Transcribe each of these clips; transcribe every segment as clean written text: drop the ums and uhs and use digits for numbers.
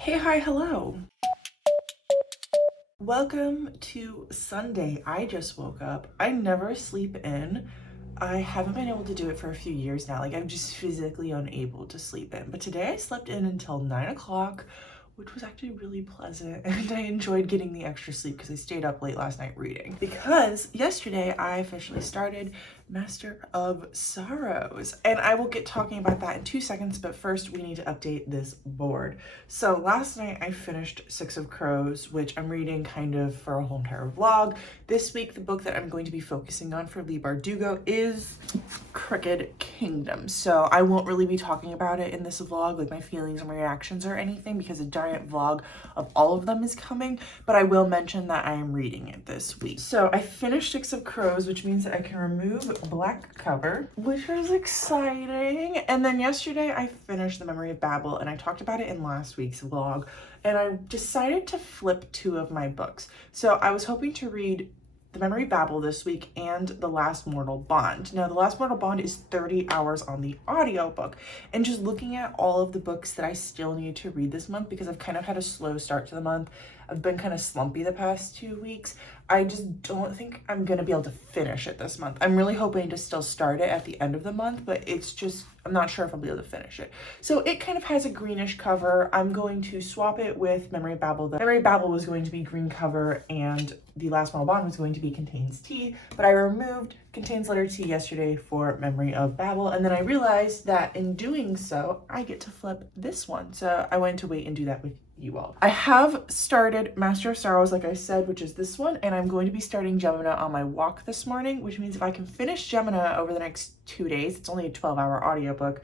Hey, hi, hello. Welcome to Sunday. I just woke up. I never sleep in. I haven't been able to do it for a few years now. Like, I'm just physically unable to sleep in. But today I slept in until 9 o'clock, which was actually really pleasant. And I enjoyed getting the extra sleep because I stayed up late last night reading. Because yesterday I officially started Master of Sorrows. And I will get talking about that in 2 seconds, but first we need to update this board. So last night I finished Six of Crows, which I'm reading kind of for a whole entire vlog. This week the book that I'm going to be focusing on for Leigh Bardugo is Crooked Kingdom. So I won't really be talking about it in this vlog, like my feelings and my reactions or anything, because a giant vlog of all of them is coming, but I will mention that I am reading it this week. So I finished Six of Crows, which means that I can remove black cover, which is exciting. And then yesterday I finished The Memory of Babel, and I talked about it in last week's vlog, and I decided to flip two of my books. So I was hoping to read The Memory of Babel this week and The Last Mortal Bond. Now, The Last Mortal Bond is 30 hours on the audiobook. And just looking at all of the books that I still need to read this month, because I've kind of had a slow start to the month, I've been kind of slumpy the past 2 weeks, I just don't think I'm going to be able to finish it this month. I'm really hoping to still start it at the end of the month, but it's just, I'm not sure if I'll be able to finish it. So it kind of has a greenish cover. I'm going to swap it with Memory of Babel. The Memory of Babel was going to be green cover, and The Last Mortal Bond was going to be Contains Tea, but I removed Contains Letter T yesterday for Memory of Babel, and then I realized that in doing so, I get to flip this one. So I wanted to wait and do that with you all. I have started Master of Sorrows, like I said, which is this one, and I'm going to be starting Gemina on my walk this morning, which means if I can finish Gemina over the next 2 days, it's only a 12-hour audiobook,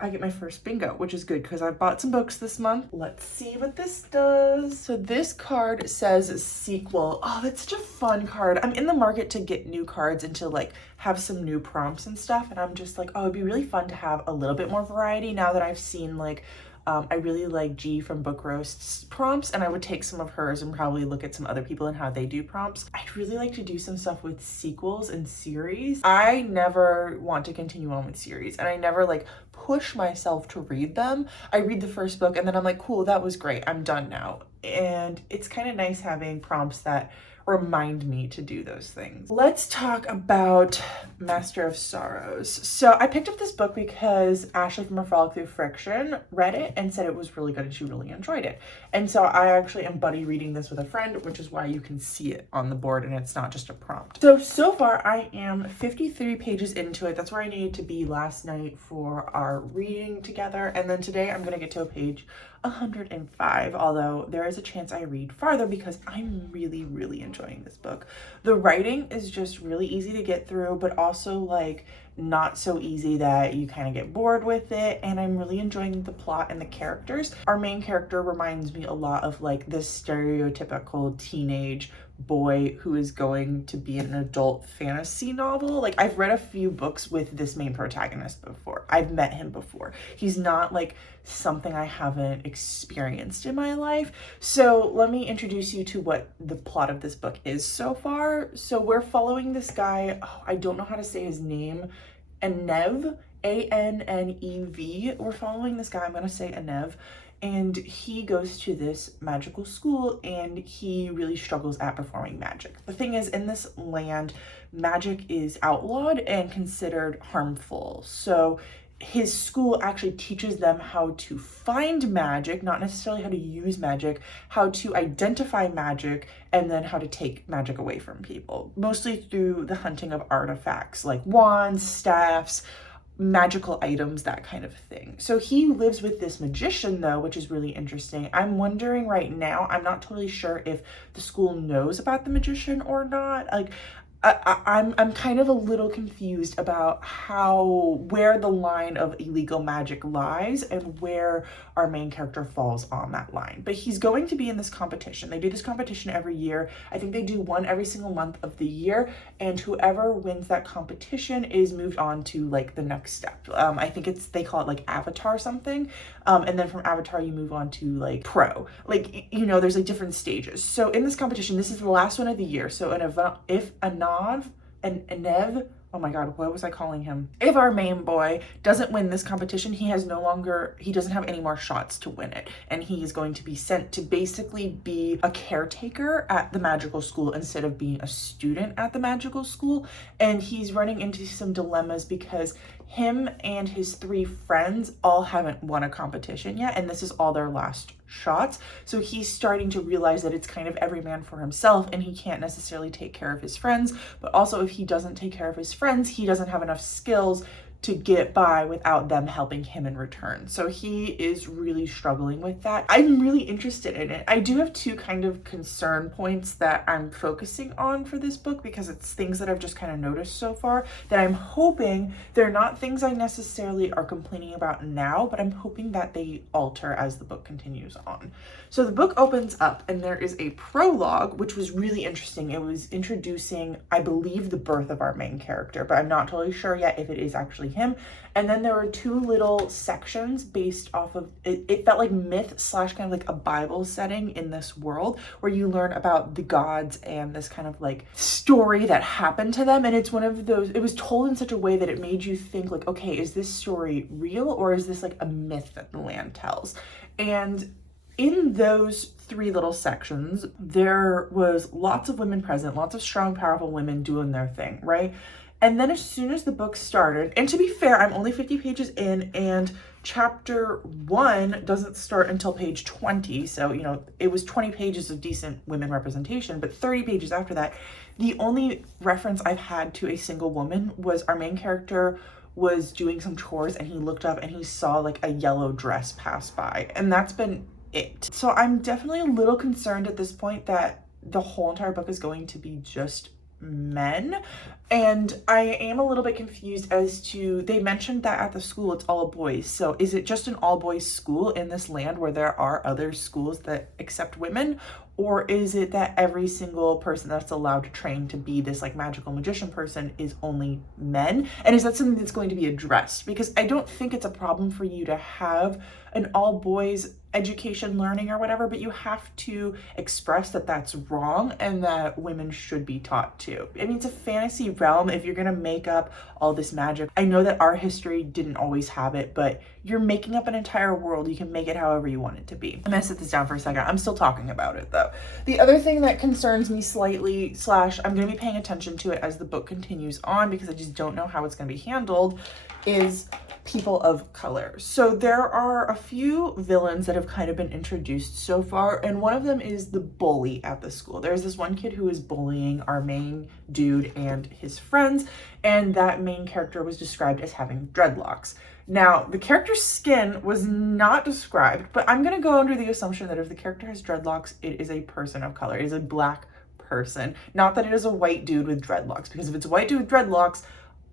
I get my first bingo, which is good because I bought some books this month. Let's see what this does. So this card says sequel. Oh, that's such a fun card. I'm in the market to get new cards and to like have some new prompts and stuff. And I'm just like, oh, it'd be really fun to have a little bit more variety now that I've seen like, I really like G from Book Roast's prompts, and I would take some of hers and probably look at some other people and how they do prompts. I'd really like to do some stuff with sequels and series. I never want to continue on with series, and I never like push myself to read them. I read the first book and then I'm like, cool, that was great, I'm done now. And it's kind of nice having prompts that remind me to do those things. Let's talk about Master of Sorrows. So I picked up this book because Ashley from Her Frolic Through Friction read it and said it was really good and she really enjoyed it. And so I actually am buddy reading this with a friend, which is why you can see it on the board and it's not just a prompt. So far I am 53 pages into it. That's where I needed to be last night for our reading together. And then today I'm gonna get to a page 105, although there is a chance I read farther because I'm really enjoying this book. The writing is just really easy to get through, but also like not so easy that you kind of get bored with it, and I'm really enjoying the plot and the characters. Our main character reminds me a lot of like this stereotypical teenage boy who is going to be an adult fantasy novel. Like I've read a few books with this main protagonist before. I've met him before. He's not like something I haven't experienced in my life. So let me introduce you to what the plot of this book is so far. So we're following this guy, oh, I don't know how to say his name, Anev, A-N-N-E-V. We're following this guy, I'm gonna say Anev, and he goes to this magical school and he really struggles at performing magic. The thing is, in this land, magic is outlawed and considered harmful. So his school actually teaches them how to find magic, not necessarily how to use magic, how to identify magic, and then how to take magic away from people, mostly through the hunting of artifacts like wands, staffs, magical items, that kind of thing. So he lives with this magician though, which is really interesting. I'm wondering right now, I'm not totally sure if the school knows about the magician or not. Like I'm kind of a little confused about where the line of illegal magic lies and where our main character falls on that line. But he's going to be in this competition. They do this competition every year. I think they do one every single month of the year, and whoever wins that competition is moved on to like the next step. I think they call it like Avatar something. And then from Avatar you move on to like Pro. Like, you know, there's like different stages. So in this competition, this is the last one of the year. So if Anev oh my God, what was I calling him? If our main boy doesn't win this competition, he doesn't have any more shots to win it. And he is going to be sent to basically be a caretaker at the magical school instead of being a student at the magical school. And he's running into some dilemmas because him and his 3 friends all haven't won a competition yet, and this is all their last shots. So he's starting to realize that it's kind of every man for himself, and he can't necessarily take care of his friends, but also if he doesn't take care of his friends, he doesn't have enough skills to get by without them helping him in return. So he is really struggling with that. I'm really interested in it. I do have 2 kind of concern points that I'm focusing on for this book because it's things that I've just kind of noticed so far that I'm hoping they're not things I necessarily are complaining about now, but I'm hoping that they alter as the book continues on. So the book opens up and there is a prologue, which was really interesting. It was introducing, I believe, the birth of our main character, but I'm not totally sure yet if it is actually him. And then there were 2 little sections based off of it felt like myth slash kind of like a Bible setting in this world where you learn about the gods and this kind of like story that happened to them. And it's one of those, it was told in such a way that it made you think like, okay, is this story real or is this like a myth that the land tells? And in those 3 little sections, there was lots of women present, lots of strong, powerful women doing their thing, right? And then as soon as the book started, and to be fair, I'm only 50 pages in and chapter 1 doesn't start until page 20. So, you know, it was 20 pages of decent women representation, but 30 pages after that, the only reference I've had to a single woman was our main character was doing some chores and he looked up and he saw like a yellow dress pass by, and that's been it. So I'm definitely a little concerned at this point that the whole entire book is going to be just men. And I am a little bit confused as to, they mentioned that at the school it's all boys. So is it just an all boys school in this land where there are other schools that accept women? Or is it that every single person that's allowed to train to be this like magical magician person is only men? And is that something that's going to be addressed? Because I don't think it's a problem for you to have an all boys education learning or whatever, but you have to express that that's wrong and that women should be taught too. I mean, it's a fantasy realm. If you're gonna make up all this magic, I know that our history didn't always have it, but you're making up an entire world. You can make it however you want it to be. I'm gonna sit this down for a second. I'm still talking about it though. The other thing that concerns me slightly, slash I'm gonna be paying attention to it as the book continues on because I just don't know how it's gonna be handled, is people of color. So there are a few villains that have kind of been introduced so far, and one of them is the bully at the school. There's this one kid who is bullying our main dude and his friends, and that main character was described as having dreadlocks. Now, the character's skin was not described, but I'm gonna go under the assumption that if the character has dreadlocks, it is a person of color. It is a Black person. Not that it is a white dude with dreadlocks, because if it's a white dude with dreadlocks,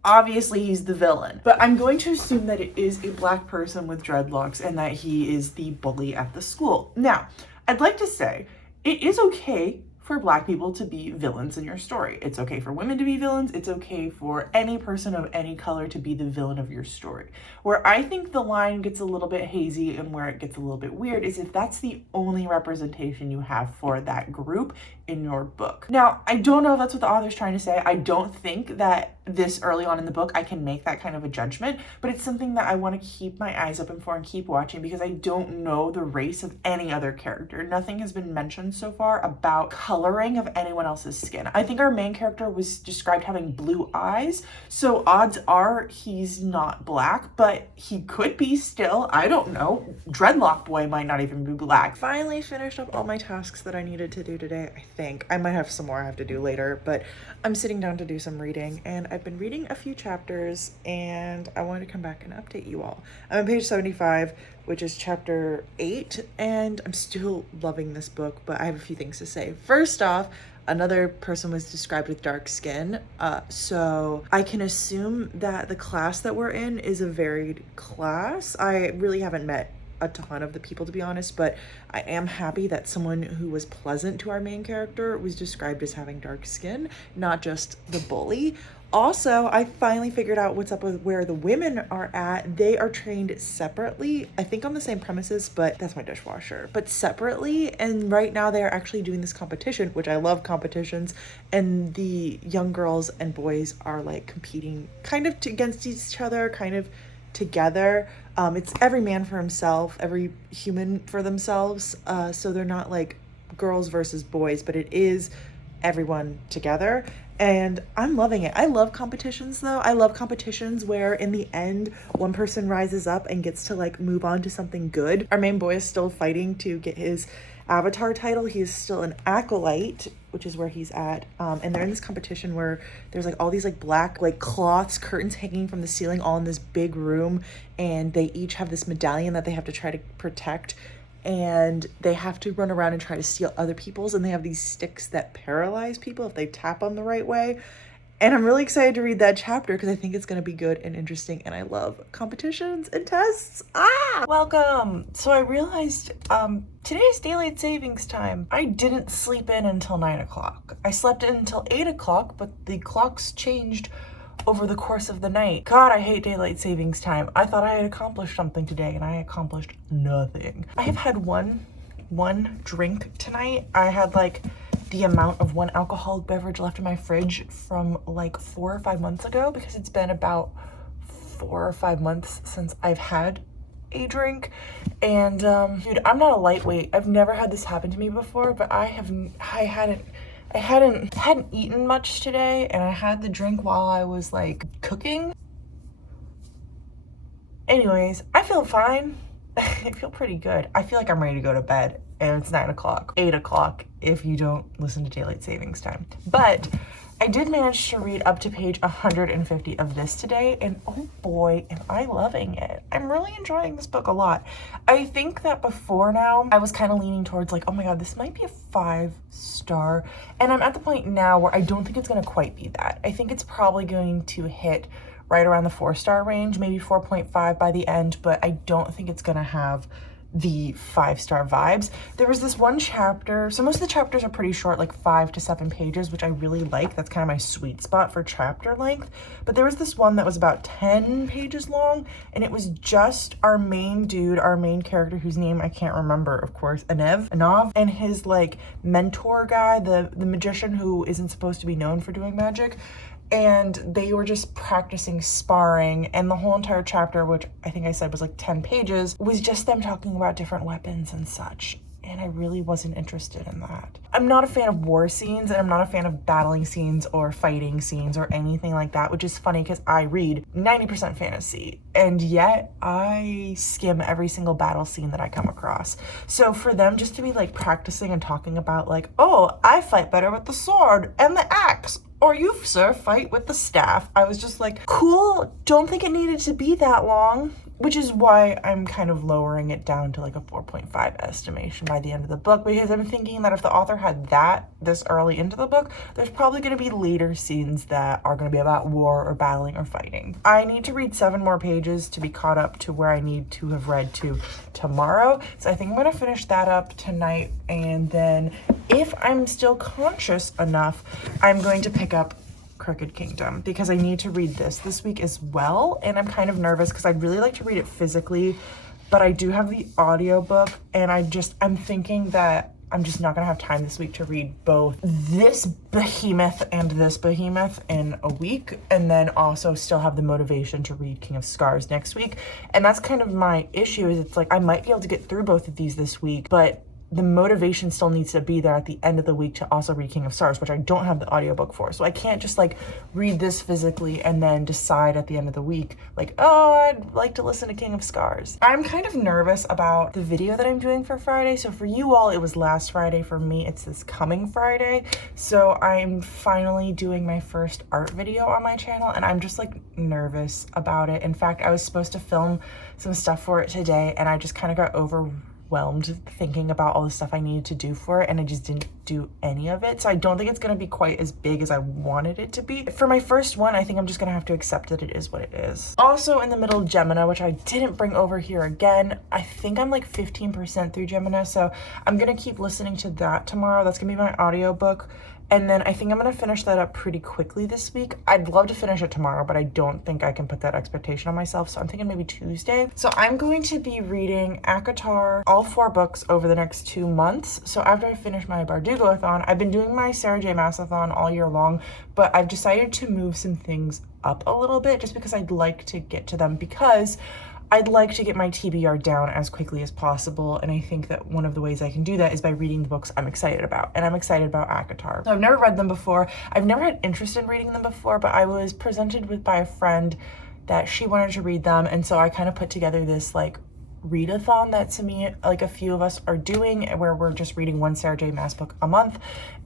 obviously he's the villain. But I'm going to assume that it is a Black person with dreadlocks and that he is the bully at the school. Now, I'd like to say it is okay for Black people to be villains in your story. It's okay for women to be villains. It's okay for any person of any color to be the villain of your story. Where I think the line gets a little bit hazy and where it gets a little bit weird is if that's the only representation you have for that group in your book. Now, I don't know if that's what the author's trying to say. I don't think that this early on in the book I can make that kind of a judgment, but it's something that I want to keep my eyes open for and keep watching because I don't know the race of any other character. Nothing has been mentioned so far about coloring of anyone else's skin. I think our main character was described having blue eyes, so odds are he's not Black, but he could be still. I don't know. Dreadlock boy might not even be Black. Finally finished up all my tasks that I needed to do today, I think. I might have some more I have to do later, but I'm sitting down to do some reading, and I've been reading a few chapters, and I wanted to come back and update you all. I'm on page 75, which is chapter 8, and I'm still loving this book, but I have a few things to say. First off, another person was described with dark skin, so I can assume that the class that we're in is a varied class. I really haven't met a ton of the people, to be honest, but I am happy that someone who was pleasant to our main character was described as having dark skin, not just the bully. Also, I finally figured out what's up with where the women are at. They are trained separately, I think on the same premises, but that's my dishwasher, but separately. And right now they are actually doing this competition, which I love competitions. And the young girls and boys are like competing kind of against each other, kind of together. It's every man for himself, every human for themselves. So they're not like girls versus boys, but it is everyone together. And I'm loving it. I love competitions though. I love competitions where in the end, one person rises up and gets to like move on to something good. Our main boy is still fighting to get his avatar title. He is still an acolyte, which is where he's at. And they're in this competition where there's like all these like black like cloths, curtains hanging from the ceiling all in this big room. And they each have this medallion that they have to try to protect. And they have to run around and try to steal other people's, and they have these sticks that paralyze people if they tap them the right way. And I'm really excited to read that chapter because I think it's going to be good and interesting, and I love competitions and tests. Welcome. So I realized today's daylight savings time. I didn't sleep in until 9 o'clock. I slept in until 8 o'clock, but the clocks changed over the course of the night. God, I hate daylight savings time. I thought I had accomplished something today and I accomplished nothing. I have had one drink tonight. I had like the amount of one alcoholic beverage left in my fridge from like 4 or 5 months ago, because it's been about 4 or 5 months since I've had a drink. And dude, I'm not a lightweight. I've never had this happen to me before, but I hadn't eaten much today, and I had the drink while I was like cooking. Anyways, I feel fine. I feel pretty good. I feel like I'm ready to go to bed, and it's 9 o'clock, 8 o'clock if you don't listen to daylight savings time. But I did manage to read up to page 150 of this today, and oh boy, am I loving it. I'm really enjoying this book a lot. I think that before now, I was kind of leaning towards like, oh my God, this might be a 5-star. And I'm at the point now where I don't think it's gonna quite be that. I think it's probably going to hit right around the 4-star range, maybe 4.5 by the end, but I don't think it's gonna have the 5-star vibes. There was this one chapter, so most of the chapters are pretty short, like 5 to 7 pages, which I really like. That's kind of my sweet spot for chapter length. But there was this one that was about 10 pages long, and it was just our main dude, our main character, whose name I can't remember, of course, Anav, and his like mentor guy, the magician who isn't supposed to be known for doing magic. And they were just practicing sparring, and the whole entire chapter, which I think I said was like 10 pages, was just them talking about different weapons and such. And I really wasn't interested in that. I'm not a fan of war scenes, and I'm not a fan of battling scenes or fighting scenes or anything like that, which is funny because I read 90% fantasy, and yet I skim every single battle scene that I come across. So for them just to be like practicing and talking about like, oh, I fight better with the sword and the axe, or you, sir, fight with the staff. I was just like, cool, don't think it needed to be that long, which is why I'm kind of lowering it down to like a 4.5 estimation by the end of the book, because I'm thinking that if the author had that this early into the book, there's probably going to be later scenes that are going to be about war or battling or fighting. I need to read 7 more pages to be caught up to where I need to have read to tomorrow. So I think I'm going to finish that up tonight, and then if I'm still conscious enough, I'm going to pick up Crooked Kingdom, because I need to read this week as well. And I'm kind of nervous because I'd really like to read it physically, but I do have the audiobook, and I'm thinking that I'm just not gonna have time this week to read both this behemoth and this behemoth in a week, and then also still have the motivation to read King of Scars next week. And that's kind of my issue, is it's like I might be able to get through both of these this week, but the motivation still needs to be there at the end of the week to also read King of Stars, which I don't have the audiobook for. So I can't just like read this physically and then decide at the end of the week, like, oh, I'd like to listen to King of Scars. I'm kind of nervous about the video that I'm doing for Friday. So for you all, it was last Friday. For me, it's this coming Friday. So I'm finally doing my first art video on my channel, and I'm just like nervous about it. In fact, I was supposed to film some stuff for it today, and I just kind of got overrun overwhelmed thinking about all the stuff I needed to do for it, and I just didn't do any of it. So I don't think it's gonna be quite as big as I wanted it to be. For my first one, I think I'm just gonna have to accept that it is what it is. Also in the middle of Gemini, which I didn't bring over here again, I think I'm like 15% through Gemini, so I'm gonna keep listening to that tomorrow. That's gonna be my audiobook. And then I think I'm gonna finish that up pretty quickly this week. I'd love to finish it tomorrow, but I don't think I can put that expectation on myself. So I'm thinking maybe Tuesday. So I'm going to be reading ACOTAR, all 4 books over the next 2 months. So after I finish my Bardugo-a-thon, I've been doing my Sarah J. Maas-a-thon all year long, but I've decided to move some things up a little bit just because I'd like to get to them, because I'd like to get my TBR down as quickly as possible, and I think that one of the ways I can do that is by reading the books I'm excited about, and I'm excited about ACOTAR. So I've never read them before. I've never had interest in reading them before, but I was presented with by a friend that she wanted to read them, and so I kind of put together this like readathon that to me, like a few of us are doing, where we're just reading one Sarah J. Maas book a month.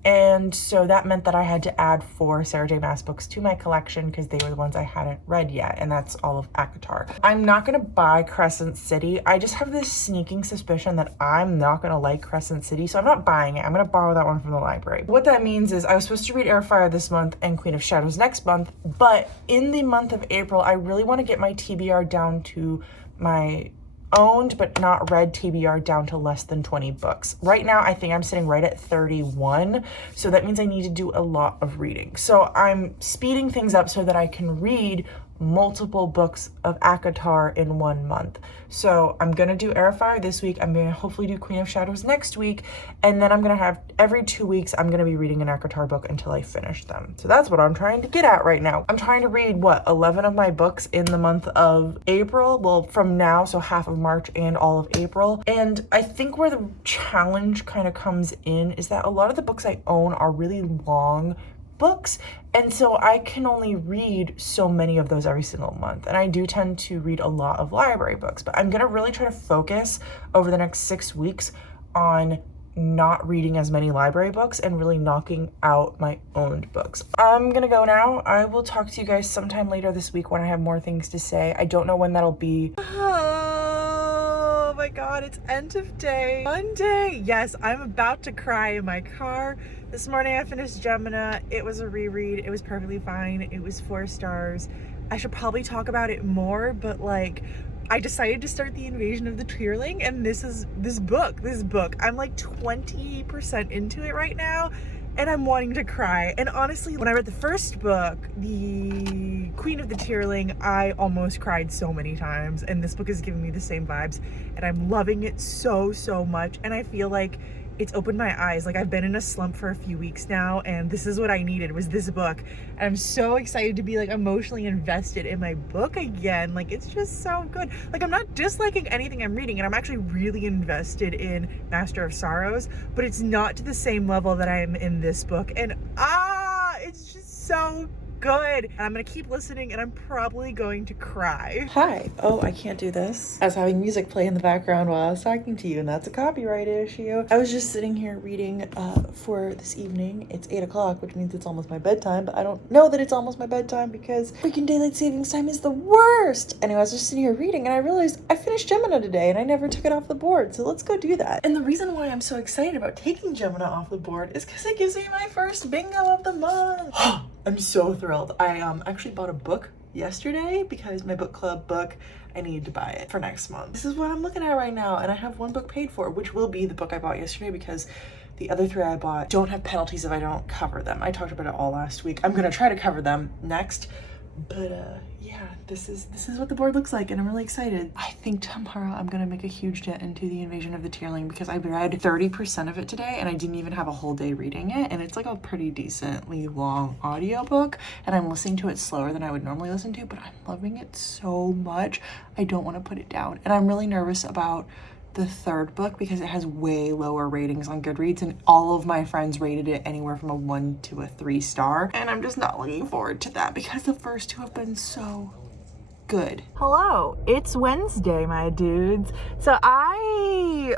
And so that meant that I had to add 4 Sarah J. Maas books to my collection because they were the ones I hadn't read yet, and that's all of ACOTAR. I'm not gonna buy Crescent City. I just have this sneaking suspicion that I'm not gonna like Crescent City, so I'm not buying it. I'm gonna borrow that one from the library. What that means is I was supposed to read Airfire this month and Queen of Shadows next month, but in the month of April, I really want to get my TBR down to my owned but not read TBR down to less than 20 books. Right now, I think I'm sitting right at 31, so that means I need to do a lot of reading. So I'm speeding things up so that I can read multiple books of ACOTAR in 1 month. So I'm gonna do Airfire this week, I'm gonna hopefully do Queen of Shadows next week, and then I'm gonna have every 2 weeks I'm gonna be reading an ACOTAR book until I finish them. So that's what I'm trying to get at right now. I'm trying to read, what, 11 of my books in the month of April? Well, from now, so half of March and all of April. And I think where the challenge kind of comes in is that a lot of the books I own are really long books, and so I can only read so many of those every single month, and I do tend to read a lot of library books, but I'm gonna really try to focus over the next 6 weeks on not reading as many library books and really knocking out my owned books. I'm gonna go now. I will talk to you guys sometime later this week when I have more things to say. I don't know when that'll be. Oh my god, it's end of day Monday. Yes, I'm about to cry in my car. This morning I finished Gemina. It was a reread. It was perfectly fine. It was 4 stars. I should probably talk about it more, but like, I decided to start the Invasion of the Tearling, and this book. I'm like 20% into it right now, and I'm wanting to cry. And honestly, when I read the first book, the Queen of the Tearling, I almost cried so many times, and this book is giving me the same vibes, and I'm loving it so much, and I feel like it's opened my eyes. Like, I've been in a slump for a few weeks now, and this is what I needed, was this book. And I'm so excited to be like emotionally invested in my book again. Like, it's just so good. Like, I'm not disliking anything I'm reading, and I'm actually really invested in Master of Sorrows, but it's not to the same level that I am in this book. And it's just so good. And I'm gonna keep listening, and I'm probably going to cry. Hi. Oh, I can't do this. I was having music play in the background while I was talking to you, and that's a copyright issue. I was just sitting here reading for this evening. It's 8 o'clock, which means it's almost my bedtime, but I don't know that it's almost my bedtime because freaking daylight savings time is the worst. Anyway, I was just sitting here reading, and I realized I finished Gemina today, and I never took it off the board, so let's go do that. And the reason why I'm so excited about taking Gemina off the board is because it gives me my first bingo of the month. I'm so thrilled. I actually bought a book yesterday because my book club book, I needed to buy it for next month. This is what I'm looking at right now, and I have 1 book paid for, which will be the book I bought yesterday because the other 3 I bought don't have penalties if I don't cover them. I talked about it all last week. I'm gonna try to cover them next, but yeah, this is what the board looks like, and I'm really excited. I think tomorrow I'm gonna make a huge dent into the Invasion of the Tearling because I read 30% of it today, and I didn't even have a whole day reading it, and it's like a pretty decently long audiobook, and I'm listening to it slower than I would normally listen to, but I'm loving it so much. I don't want to put it down, and I'm really nervous about the 3rd book because it has way lower ratings on Goodreads, and all of my friends rated it anywhere from a 1 to a 3 star, and I'm just not looking forward to that because the first 2 have been so good. Hello, it's Wednesday, my dudes. So I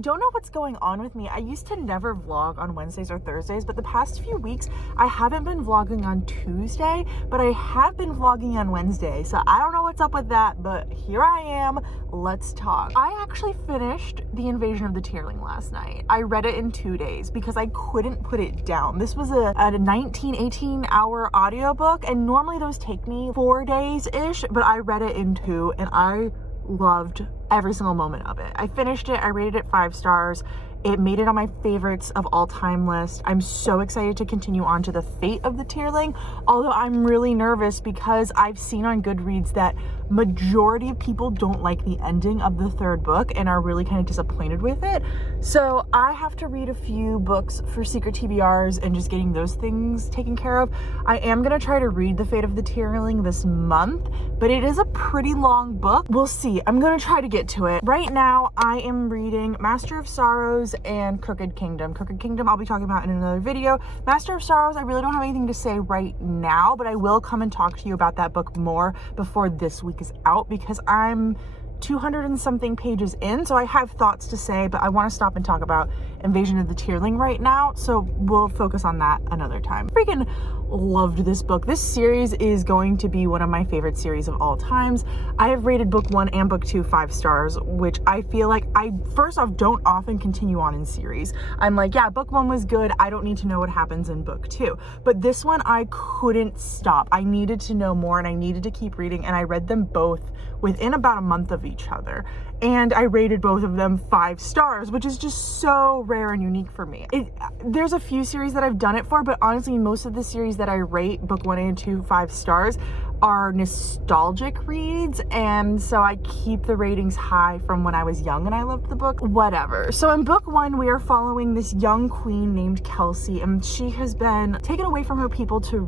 don't know what's going on with me. I used to never vlog on Wednesdays or Thursdays, but the past few weeks I haven't been vlogging on Tuesday, but I have been vlogging on Wednesday. So I don't know what's up with that, but here I am. Let's talk. I actually finished The Invasion of the Tearling last night. I read it in 2 days because I couldn't put it down. This was a 18 hour audiobook, and normally those take me 4 days-ish, but I read it in 2, and I loved every single moment of it. I finished it. I rated it 5 stars. It made it on my favorites of all time list. I'm so excited to continue on to the fate of the Tearling, although I'm really nervous because I've seen on Goodreads that majority of people don't like the ending of the 3rd book and are really kind of disappointed with it. So I have to read a few books for secret TBRs and just getting those things taken care of. I am going to try to read the fate of the Tearling this month, but it is a pretty long book. We'll see. I'm going to try to get to it. Right now, I am reading Master of Sorrows and Crooked Kingdom. Crooked Kingdom I'll be talking about in another video. Master of Sorrows, I really don't have anything to say right now, but I will come and talk to you about that book more before this week is out because I'm 200 and something pages in, so I have thoughts to say, but I want to stop and talk about Invasion of the Tearling right now, so we'll focus on that another time. Freaking loved this book. This series is going to be one of my favorite series of all times. I have rated book 1 and book 2 5 stars, which I feel like I first off don't often continue on in series. I'm like, yeah, book 1 was good, I don't need to know what happens in book 2, but this one I couldn't stop. I needed to know more and I needed to keep reading, and I read them both within about a month of each other, and I rated both of them 5 stars, which is just so rare and unique for me. There's a few series that I've done it for, but honestly most of the series that I rate book 1 and 2 5 stars are nostalgic reads, and so I keep the ratings high from when I was young and I loved the book. Whatever. So in book 1 we are following this young queen named Kelsey, and she has been taken away from her people to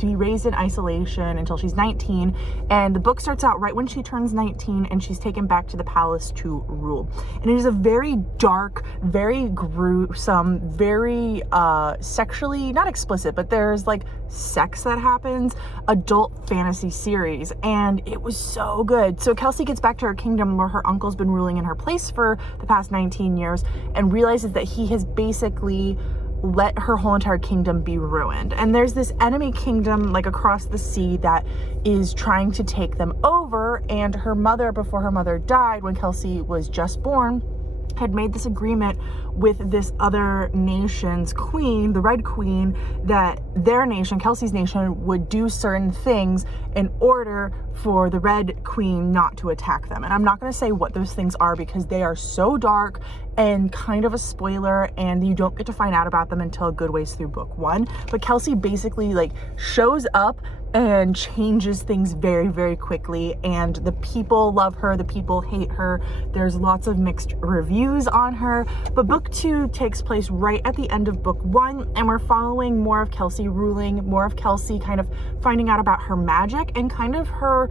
be raised in isolation until she's 19, and the book starts out right when she turns 19 and she's taken back to the palace to rule. And it is a very dark, very gruesome, very sexually not explicit, but there's like sex that happens, adult fantasy series, and it was so good. So Kelsey gets back to her kingdom where her uncle's been ruling in her place for the past 19 years and realizes that he has basically let her whole entire kingdom be ruined. And there's this enemy kingdom like across the sea that is trying to take them over, and her mother, before her mother died when Kelsey was just born, had made this agreement with this other nation's queen, the Red Queen, that their nation, Kelsey's nation, would do certain things in order for the Red Queen not to attack them. And I'm not going to say what those things are because they are so dark and kind of a spoiler, and you don't get to find out about them until a good ways through book 1. But Kelsey basically like shows up and changes things very, very quickly, and the people love her, the people hate her. There's lots of mixed reviews on her, but book 2 takes place right at the end of book 1, and we're following more of Kelsey ruling, more of Kelsey kind of finding out about her magic and kind of her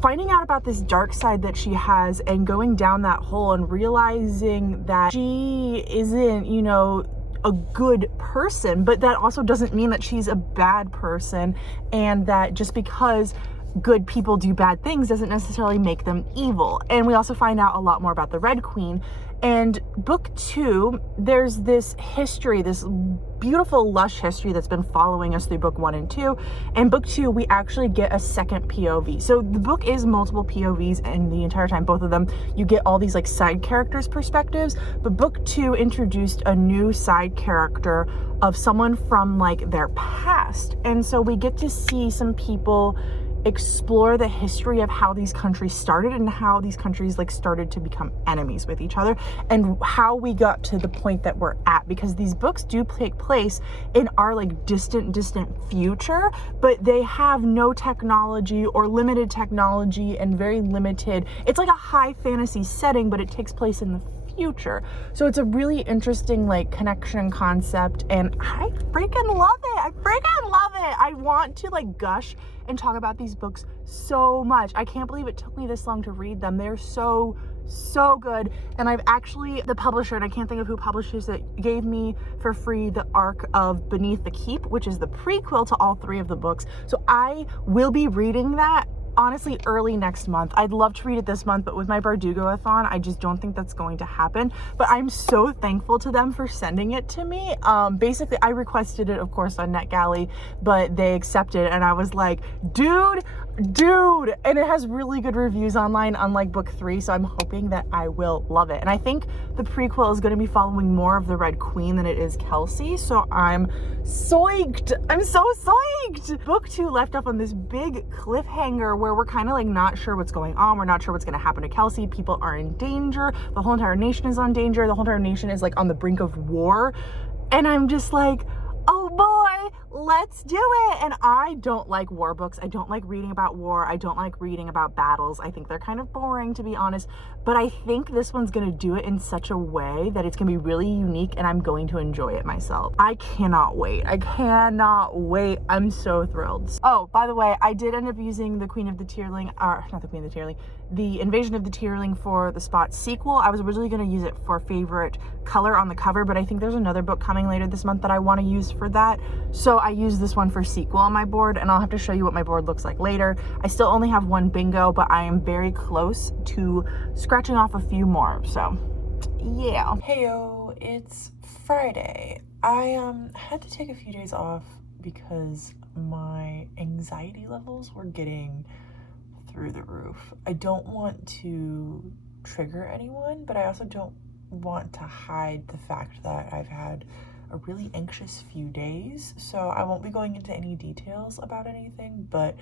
finding out about this dark side that she has and going down that hole and realizing that she isn't, you know, a good person, but that also doesn't mean that she's a bad person, and that just because good people do bad things doesn't necessarily make them evil. And we also find out a lot more about the Red Queen. And book 2, there's this history, this beautiful lush history that's been following us through book 1 and 2. And book 2, we actually get a second POV. So the book is multiple POVs, and the entire time, both of them, you get all these like side characters' perspectives. But book 2 introduced a new side character of someone from like their past. And so we get to see some people explore the history of how these countries started and how these countries like started to become enemies with each other, and how we got to the point that we're at, because these books do take place in our like distant future, but they have no technology or limited technology and very limited, it's like a high fantasy setting, but it takes place in the future. So it's a really interesting like connection concept, and I freaking love it. I want to like gush and talk about these books so much. I can't believe it took me this long to read them. They're so good. And I've actually, the publisher, and I can't think of who publishes it, gave me for free the arc of Beneath the Keep, which is the prequel to all 3 of the books. So I will be reading that honestly early next month. I'd love to read it this month, but with my Bardugo-a-thon, I just don't think that's going to happen. But I'm so thankful to them for sending it to me. Basically, I requested it, of course, on NetGalley, but they accepted, and I was like, dude, Dude, and it has really good reviews online, unlike book 3, so I'm hoping that I will love it. And I think the prequel is going to be following more of the Red Queen than it is Kelsey, so I'm psyched. I'm so psyched. Book 2 left off on this big cliffhanger where we're kind of like not sure what's going on. We're not sure what's going to happen to Kelsey. People are in danger. The whole entire nation is on danger. The whole entire nation is like on the brink of war. And I'm just like, oh boy, let's do it. And I don't like war books. I don't like reading about war. I don't like reading about battles. I think they're kind of boring, to be honest. But I think this one's going to do it in such a way that it's going to be really unique and I'm going to enjoy it myself. I cannot wait. I cannot wait. I'm so thrilled. Oh, by the way, I did end up using the Queen of the Tearling, or not the Queen of the Tearling, the Invasion of the Tearling for the Spot sequel. I was originally going to use it for favorite color on the cover, but I think there's another book coming later this month that I want to use for that. So I used this one for sequel on my board, and I'll have to show you what my board looks like later. I still only have one bingo, but I am very close to scratching off a few more. So yeah. Heyo, it's Friday. I had to take a few days off because my anxiety levels were getting through the roof. I don't want to trigger anyone, but I also don't want to hide the fact that I've had a really anxious few days. So I won't be going into any details about anything, but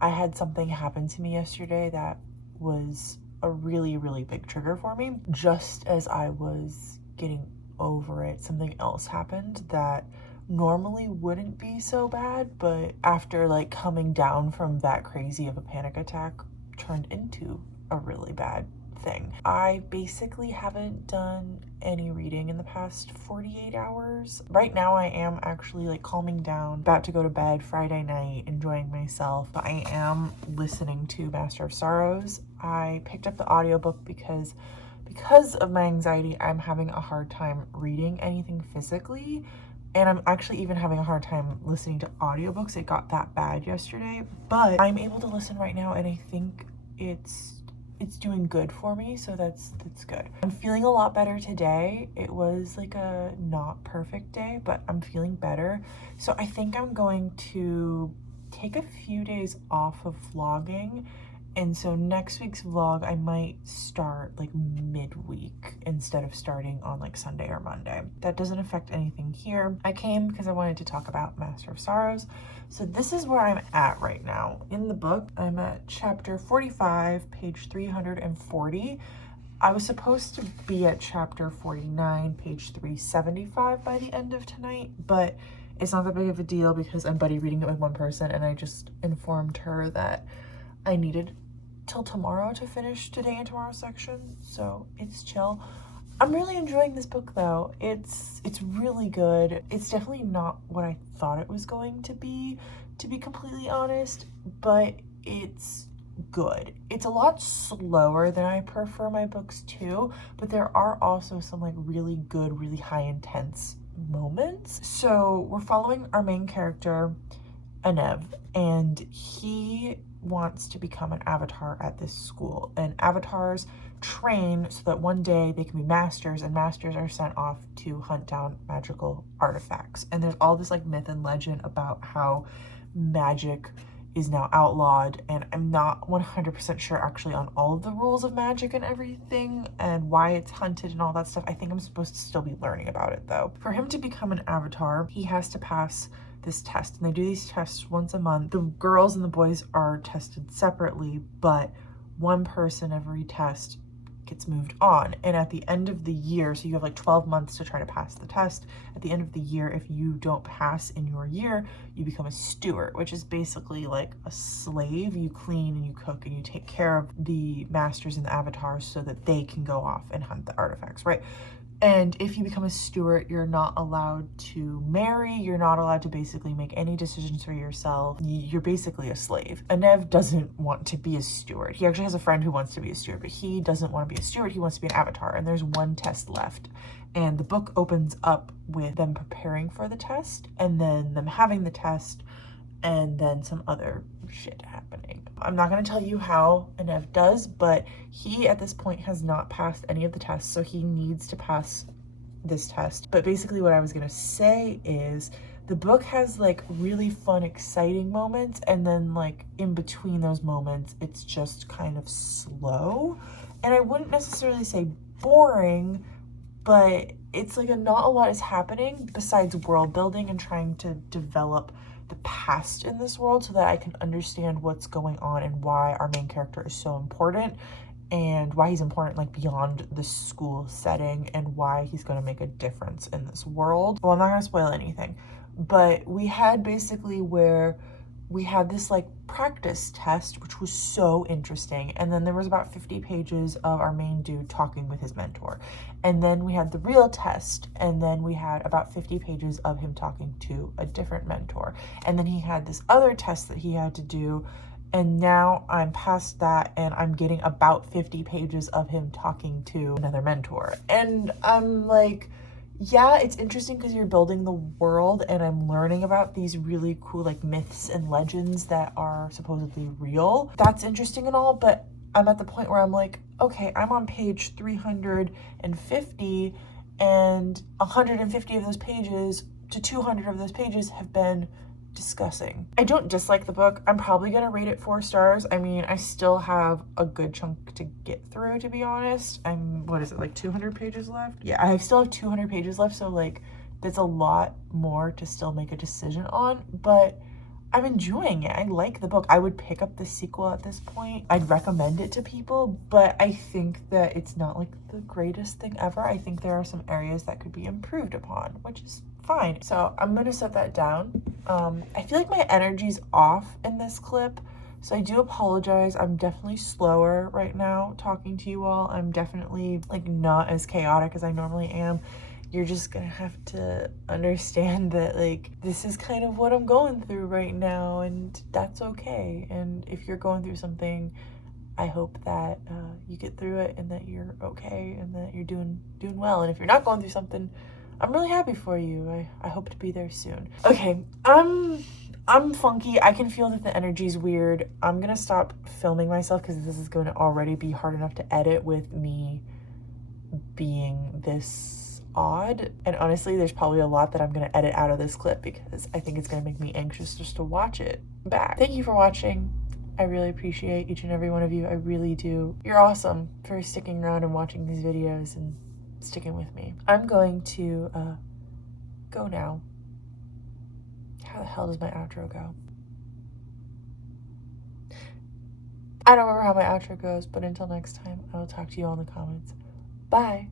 I had something happen to me yesterday that was a really, really big trigger for me. Just as I was getting over it, something else happened that normally wouldn't be so bad, but after like coming down from that crazy of a panic attack, turned into a really bad thing. I basically haven't done any reading in the past 48 hours. Right now I am actually like calming down, about to go to bed Friday night, enjoying myself, but I am listening to Master of Sorrows. I picked up the audiobook because of my anxiety, I'm having a hard time reading anything physically. And I'm actually even having a hard time listening to audiobooks. It got that bad yesterday, but I'm able to listen right now, and I think it's doing good for me, so that's good. I'm feeling a lot better today. It was like a not perfect day, but I'm feeling better. So I think I'm going to take a few days off of vlogging. And so next week's vlog, I might start like midweek instead of starting on like Sunday or Monday. That doesn't affect anything here. I came because I wanted to talk about Master of Sorrows. So this is where I'm at right now. In the book, I'm at chapter 45, page 340. I was supposed to be at chapter 49, page 375 by the end of tonight, but it's not that big of a deal because I'm buddy reading it with one person, and I just informed her that I needed till tomorrow to finish today and tomorrow's section, so it's chill. I'm really enjoying this book though. It's really good. It's definitely not what I thought it was going to be completely honest, but it's good. It's a lot slower than I prefer my books to, but there are also some like really good, really high intense moments. So we're following our main character, Anev, and he wants to become an avatar at this school, and avatars train so that one day they can be masters, and masters are sent off to hunt down magical artifacts. And there's all this like myth and legend about how magic is now outlawed, and I'm not 100% sure actually on all of the rules of magic and everything and why it's hunted and all that stuff. I think I'm supposed to still be learning about it though. For him to become an avatar, he has to pass this test, and they do these tests once a month. The girls and the boys are tested separately, but one person every test gets moved on. And at the end of the year, so you have like 12 months to try to pass the test. At the end of the year, if you don't pass in your year, you become a steward, which is basically like a slave. You clean and you cook and you take care of the masters and the avatars so that they can go off and hunt the artifacts, right? And if you become a steward, you're not allowed to marry. You're not allowed to basically make any decisions for yourself. You're basically a slave. Anev doesn't want to be a steward. He actually has a friend who wants to be a steward, but he doesn't want to be a steward. He wants to be an avatar. And there's one test left. And the book opens up with them preparing for the test, and then them having the test, and then some other shit happening. I'm not going to tell you how Anev does, but he at this point has not passed any of the tests, so he needs to pass this test. But basically what I was gonna say is the book has like really fun, exciting moments, and then like in between those moments, it's just kind of slow. And I wouldn't necessarily say boring, but it's like not a lot is happening besides world building and trying to develop the past in this world so that I can understand what's going on and why our main character is so important and why he's important like beyond the school setting and why he's going to make a difference in this world. Well, I'm not going to spoil anything, but we had basically where we had this like practice test, which was so interesting. And then there was about 50 pages of our main dude talking with his mentor. And then we had the real test. And then we had about 50 pages of him talking to a different mentor. And then he had this other test that he had to do. And now I'm past that and I'm getting about 50 pages of him talking to another mentor. And I'm like, yeah, it's interesting because you're building the world and I'm learning about these really cool like myths and legends that are supposedly real. That's interesting and all, but I'm at the point where I'm like, okay, I'm on page 350 and 150 of those pages to 200 of those pages have been discussing. I don't dislike the book. I'm probably gonna rate it 4 stars. I mean, I still have a good chunk to get through, to be honest. What is it, like 200 pages left? Yeah, I still have 200 pages left, so like that's a lot more to still make a decision on, but I'm enjoying it. I like the book. I would pick up the sequel at this point. I'd recommend it to people, but I think that it's not like the greatest thing ever. I think there are some areas that could be improved upon, which is fine. So I'm gonna set that down. I feel like my energy's off in this clip, so I do apologize. I'm definitely slower right now talking to you all. I'm definitely like not as chaotic as I normally am. You're just gonna have to understand that like this is kind of what I'm going through right now, and that's okay. And if you're going through something, I hope that you get through it and that you're okay and that you're doing well. And if you're not going through something, I'm really happy for you. I hope to be there soon. Okay, I'm funky. I can feel that the energy's weird. I'm gonna stop filming myself because this is going to already be hard enough to edit with me being this odd. And honestly, there's probably a lot that I'm gonna edit out of this clip because I think it's gonna make me anxious just to watch it back. Thank you for watching. I really appreciate each and every one of you. I really do. You're awesome for sticking around and watching these videos and sticking with me. I'm going to go now. How the hell does my outro go? I don't remember how my outro goes, but until next time, I will talk to you all in the comments. Bye.